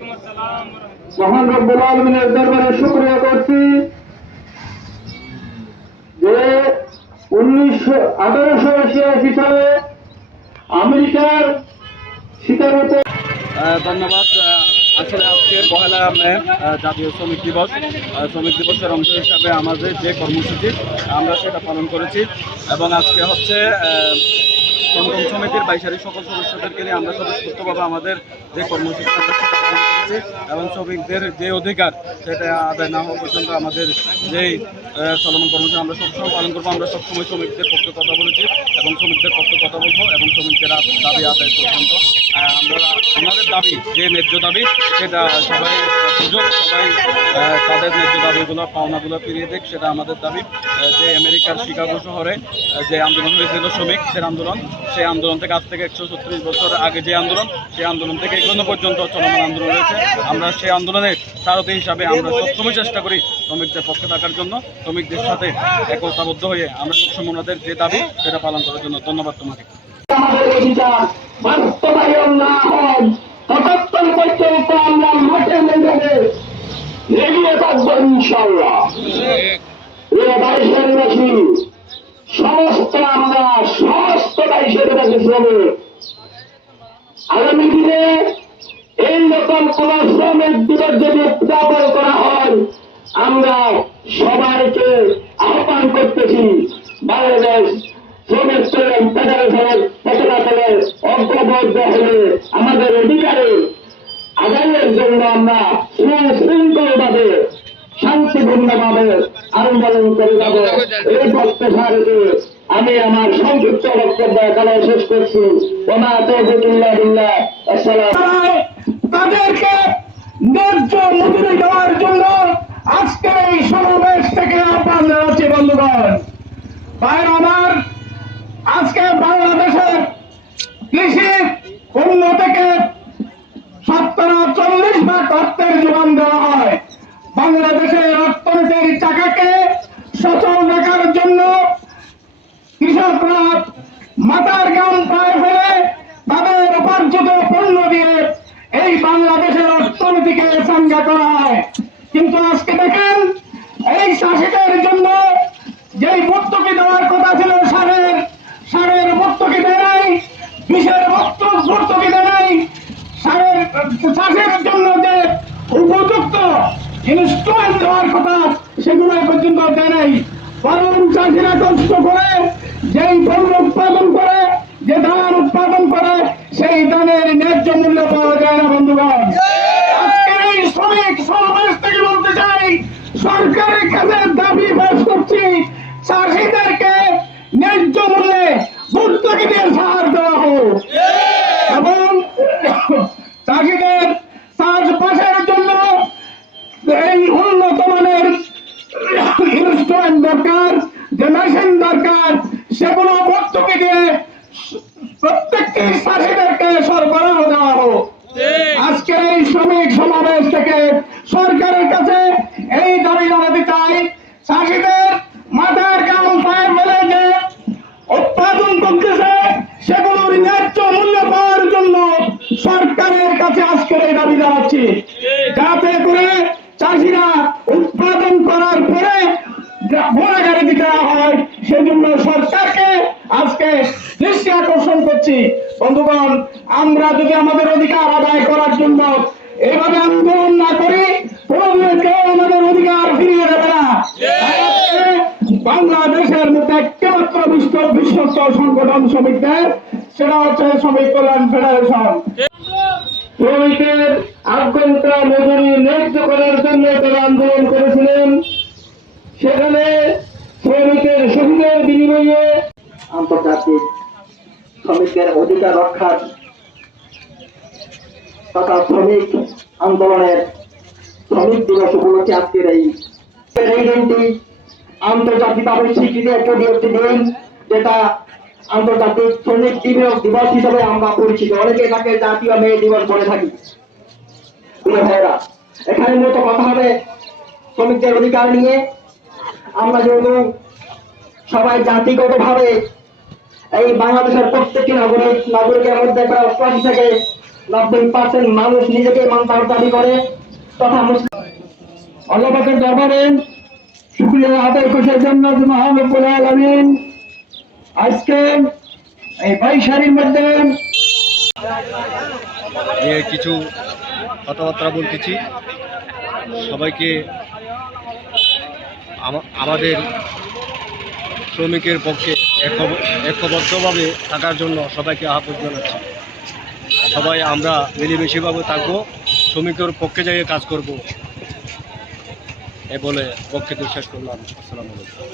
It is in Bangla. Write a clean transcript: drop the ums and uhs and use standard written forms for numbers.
মহান রব্বুল আলামিনের দরবারে শুকরিয়া করছি যে 1886 সালে আমেরিকার শিকাগোতে। ধন্যবাদ। আসলে আজকে 1 মে জাতীয় শ্রমিক দিবস। শ্রমিক দিবসের অংশ হিসাবে আমাদের যে কর্মসূচি আমরা সেটা পালন করেছি এবং আজকে হচ্ছে টমটম সমিতির বাইশারি সকল সদস্যদেরকে নিয়ে আমরা স্বতঃস্ফূর্তভাবে আমাদের যে কর্মসূচি আমরা সেটা পালন করেছি এবং শ্রমিকদের যে অধিকার সেটা আদায় না হওয়া পর্যন্ত আমাদের যেই চলমান কর্মসূচি আমরা সবসময় পালন করবো। আমরা সবসময় শ্রমিকদের পক্ষে কথা বলেছি এবং শ্রমিকদের পক্ষে কথা বলবো এবং শ্রমিকদের দাবি আদায় পর্যন্ত আমরা আমাদের দাবি যে ন্যায্য দাবি সেটা সবাই সুযোগ সবাই তাদের ন্যায্য দাবিগুলো পাওনাগুলো ফিরিয়ে দেখ, সেটা আমাদের দাবি। যে আমেরিকার শিকাগো শহরে যে আন্দোলন হয়েছিল শ্রমিকদের আন্দোলন, সেই আন্দোলন থেকে আজ থেকে 136 বছর আগে যে আন্দোলন, সেই আন্দোলন থেকে এখনো পর্যন্ত চলমান আন্দোলন রয়েছে। আমরা সেই আন্দোলনের সারথি হিসাবে আমরা সবসময় চেষ্টা করি শ্রমিকদের পক্ষে থাকার জন্য, শ্রমিকদের সাথে একতাবদ্ধ হয়ে আমরা সবসময় ওনাদের যে দাবি সেটা পালন করার জন্য। ধন্যবাদ তোমাকে। আমাদের অধিকার বাস্তবায়ন না হয় ততক্ষণ পর্যন্ত আমরা মাঠে মেজাজে এগিয়ে থাকবো ইনশাআল্লাহ। বাইশারীবাসী সমস্ত আমরা সমস্ত বাইশারীবাসী শ্রমিক আগামী দিনে এইরকম কোন শ্রমিক দিবস যদি উদযাপন করা হয় আমরা সবাইকে আহ্বান করতেছি বাংলাদেশ শ্রমিক কল্যাণ ফেডারেশনের পতাকা তলে ঐক্যবদ্ধ হলে আমাদের অধিকারের আদায়ের জন্য আমরা সুশৃঙ্খলভাবে শান্তিপূর্ণভাবে আন্দোলন করে যাব। এই প্রত্যাশা রেখে আমি আমার সংক্ষিপ্ত বক্তব্য এখানে শেষ করছি। তাদেরকে ন্যায্য মজুরি দেওয়ার জন্য আজকের এই সমাবেশ থেকে আহ্বান জানাচ্ছি। বন্ধুগণ, ভাইরা আমার, আজকে বাংলাদেশের কৃষি পণ্য থেকে 40% অর্থের যোগান দেওয়া হয়। বাংলাদেশের অর্থনীতির চাকাকে সচল রাখার জন্য কৃষকরা মাথার ঘাম পায়ে ফেলে তাদের উপার্জিত পণ্য দিয়ে এই বাংলাদেশের অর্থনীতিকে চাঙ্গা করা হয়। কিন্তু আজকে দেখেন এই চাষিদের জন্য যেই ভর্তুকি দেওয়ার কথা ছিল সারের ভর্তুকি দেয় নাই, বিষের ভর্তুকি দেয় নাই, চাষের জন্য যে উপযুক্ত ইনস্ট্রুমেন্ট দেওয়ার কথা সেগুলো পর্যন্ত দেয় নাই। বরং চাষিরা কষ্ট করে যেই পণ্য উৎপাদন করে, যে ধান উৎপাদন করে, সেই ধানের ন্যায্য মূল্য পাওয়া যায় না। বন্ধুগণ, আজকের এই শ্রমিক সমাবেশ থেকে বলতে চাই, সরকারের কাছে দাবি পেশ করছি চাষিদেরকে ন্যায্য মূল্যে ভর্তুকি দিয়ে সার দেওয়া হোক এবং চাষিদের চাষবাসের জন্য এই উন্নত মানের ইনস্ট্রুমেন্ট দরকার, যে মেশিন দরকার, সেগুলো ভর্তুকি দিয়ে প্রত্যেকটি চাষিদেরকে সরবরাহ দেওয়া হোক। আজকের এই শ্রমিক সমাবেশ থেকে সরকারের কাছে এই দাবি জানাতে চাই, চাষিদের মাথার ঘাম পায়ে ফেলে যে উৎপাদন করতেছে সেগুলোর ন্যায্য মূল্য পাওয়ার জন্য সরকারের কাছে আজকের এই দাবি জানাচ্ছি, যাতে করে চাষিরা উৎপাদন করার পরে ঘোরাঘাড়ি দিতে হয়। সেজন্য সরকারকে আজকে দৃষ্টি আকর্ষণ করছি। বন্ধুগণ, আমরা যদি আমাদের অধিকার আদায় করার জন্য এইভাবে আন্দোলন না করি, কোনদিন কেউ আমাদের অধিকার ফিরিয়ে দেবে না। বাংলাদেশের মধ্যে একমাত্র বিশ্বস্ত সংগঠন শ্রমিকদের, সেটা হচ্ছে শ্রমিক কল্যাণ ফেডারেশন। শ্রমিকের আভ্যন্তর মজুরি ন্যায্য করার জন্য তারা আন্দোলন করেছিলেন। সেখানে শ্রমিকের শহীদের বিনিময়ে আন্তর্জাতিক শ্রমিকদের অধিকার রক্ষার তথা শ্রমিক আন্দোলনের শ্রমিক দিবস উপলক্ষে আজকের এই দিনটি আন্তর্জাতিকভাবে স্বীকৃতি একটি দিন, যেটা আন্তর্জাতিক শ্রমিক দিবস হিসেবে আমরা পরিচিত। অনেকে এটাকে জাতীয় মে দিবস বলে থাকি। ভাইয়েরা, এখানে মূলত কথা হবে শ্রমিকদের অধিকার নিয়ে। আমরা যেহেতু সবাই জাতিগতভাবে এই বাংলাদেশের প্রত্যেকটি নাগরিকের মধ্যে প্রায় 88 থেকে 90% মানুষ নিজেকে ইমানদার দাবি করে তথা মুসলিম। আল্লাহ পাকের দরবারে শুকরিয়া আদায় করার জন্য মহান রব্বুল আলামিন আজকে এই বাইশারির মধ্যে কিছু কথাবার্তা বলতেছি। সবাইকে আমাদের শ্রমিকের পক্ষে ঐক্যবদ্ধভাবে থাকার জন্য সবাইকে আহ্বান জানাচ্ছি। সবাই আমরা মিলেমিশেভাবে থাকবো, শ্রমিকের পক্ষে যাইয়ে কাজ করব এ বলে বক্তব্য শেষ করলাম। আসসালামু আলাইকুম।